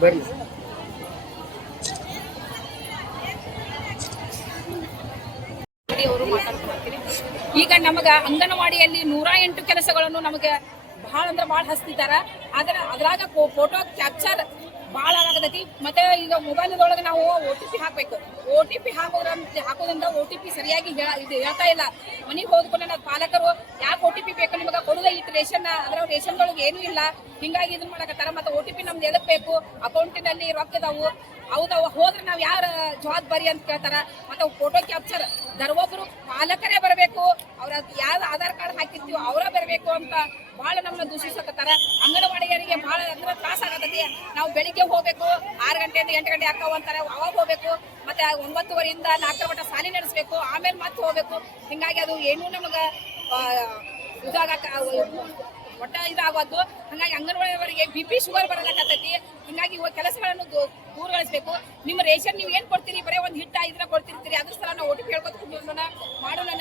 ಬರ್ರಿ ಅವರು ಮಾತಾಡ್ಕೊಳ್ತೀರಿ. ಈಗ ನಮಗ ಅಂಗನವಾಡಿಯಲ್ಲಿ 108 ಕೆಲಸಗಳನ್ನು ನಮಗೆ ಬಹಳ ಅಂದ್ರೆ ಬಹಳ ಹಚ್ತಿದಾರ. ಆದ್ರೆ ಅದ್ರಾಗ ಫೋಟೋ ಕ್ಯಾಪ್ಚರ್ ಭಾಳ ಆಗತೈತಿ. ಮತ್ತೆ ಈಗ ಮೊಬೈಲ್ದೊಳಗೆ ನಾವು OTP ಹಾಕಬೇಕು. OTP ಹಾಕೋದ್ರಿಂದ OTP ಸರಿಯಾಗಿ ಹೇಳ್ತಾ ಇಲ್ಲ. ಮನೆಗೆ ಹೋದ್ಕೊಂಡು ಪಾಲಕರು ಯಾಕೆ OTP ಬೇಕು ನಿಮಗೆ ಕೊಡುದ ಇಟ್ಟು ರೇಷನ್ ಅದ್ರ ರೇಷನ್ದೊಳಗೆ ಏನೂ ಇಲ್ಲ, ಹಿಂಗಾಗಿ ಇದನ್ನ ಮಾಡಕತ್ತಾರ. ಮತ್ತೆ OTP ನಮ್ದು ಎದಕ್ ಬೇಕು, ಅಕೌಂಟಿನಲ್ಲಿ ರೊಕ್ಕ ಇದಾವು ಹೌದವ ಹೋದ್ರೆ ನಾವ್ ಯಾರ ಜವಾಬ್ದಾರಿ ಅಂತ ಕೇಳ್ತಾರ. ಮತ್ತೆ ಫೋಟೋ ಕ್ಯಾಪ್ಚರ್ ಒಬ್ರು ಪಾಲಕರೇ ಬರಬೇಕು, ಅವ್ರ ಯಾವ್ದು ಆಧಾರ್ ಕಾರ್ಡ್ ಹಾಕಿರ್ತೀವೋ ಅವರ ಬರಬೇಕು ಅಂತ ಬಹಳ ನಮ್ಮನ್ನ ದೂಷಿಸಕತ್ತಾರ. ಅಂಗನವಾಡಿಯರಿಗೆ ಬಹಳ ಅಂದ್ರೆ ತ್ರಾಸ ಆಗತೈತಿ. ನಾವು ಬೆಳಿಗ್ಗೆ ಹೋಗ್ಬೇಕು, 6 ಗಂಟೆಯಿಂದ 8 ಗಂಟೆ ಹಾಕವ ಅಂತಾರೆ, ಅವಾಗ ಹೋಗ್ಬೇಕು. ಮತ್ತೆ 9:30 4 ಮಟ್ಟ ಸಾಲಿ ನಡೆಸಬೇಕು, ಆಮೇಲೆ ಮತ್ತೆ ಹೋಗ್ಬೇಕು. ಹಿಂಗಾಗಿ ಅದು ಏನೂ ನಮಗ ಒಟ್ಟ ಇದಾಗದ್ದು. ಹಂಗಾಗಿ ಅಂಗನವಾಡಿಯವರಿಗೆ BP ಶುಗರ್ ಬರಲಾಕತ್ತೈತಿ. ಹಿಂಗಾಗಿ ಕೆಲಸಗಳನ್ನು ದೂರಗೊಳಿಸಬೇಕು. ನಿಮ್ಮ ರೇಷನ್ ನೀವು ಏನ್ ಕೊಡ್ತೀರಿ, ಬರೀ ಒಂದು ಹಿಟ್ಟ ಇದ್ರ ಕೊಡ್ತಿರ್ತೀರಿ, ಅದ್ರ ಸಲ ನಾವು OTP ಹೇಳ್ಕೊತ ಮಾಡೋಣ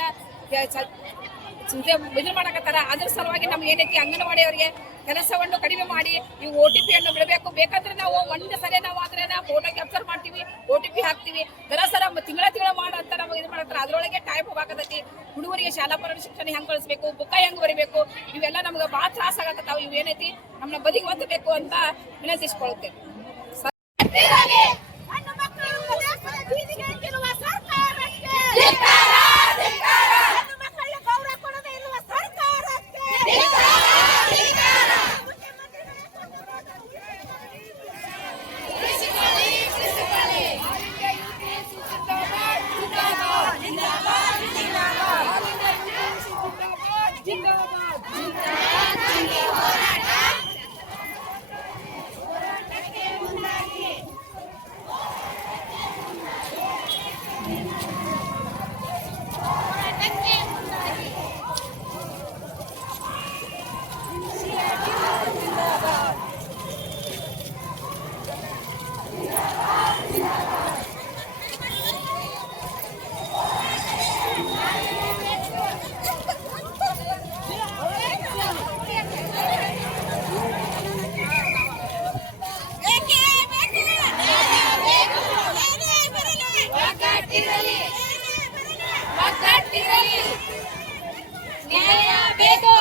ಇದು ಮಾಡಕತ್ತಾರ. ಅದ್ರ ಸಲುವಾಗಿ ನಮ್ಗೆ ಏನೈತಿ, ಅಂಗನವಾಡಿಯವರಿಗೆ ಕೆಲಸವನ್ನು ಕಡಿಮೆ ಮಾಡಿ ನೀವು OTP ಅನ್ನು ಬಿಡಬೇಕು. ಬೇಕಾದ್ರೆ ನಾವು ಒಂದು ಸಲ ನಾವು ಆದ್ರೆ ಫೋಟೋ ಕ್ಯಾಪ್ಚರ್ ಮಾಡ್ತೀವಿ, OTP ಹಾಕ್ತಿವಿ. ಸರ ತಿಂಗಳ ಮಾಡಂತ ನಮಗೆ ಇದು ಮಾಡತ್ತಾರ. ಅದ್ರೊಳಗೆ ಟೈಮ್ ಹೋಗಾಕತೈತಿ. ಹುಡುಗರಿಗೆ ಶಾಲಾ ಪೂರ್ವ ಶಿಕ್ಷಣ ಹೆಂಗ್ ಕಳಿಸ್ಬೇಕು, ಬುಕ್ಕ ಹೆಂಗ್ ಬರಿಬೇಕು, ಇವೆಲ್ಲ ನಮ್ಗೆ ಭಾಳ ತ್ರಾಸ ಆಗತ್ತಾವ. ಇವು ಏನೈತಿ ನಮ್ಮನ್ನ ಬದಿಗೆ ಒತ್ತಬೇಕು ಅಂತ ವಿನಂತಿಸ್ಕೊಳ್ತೇವೆ. ನ್ಯಾಯ ಬೇಕು.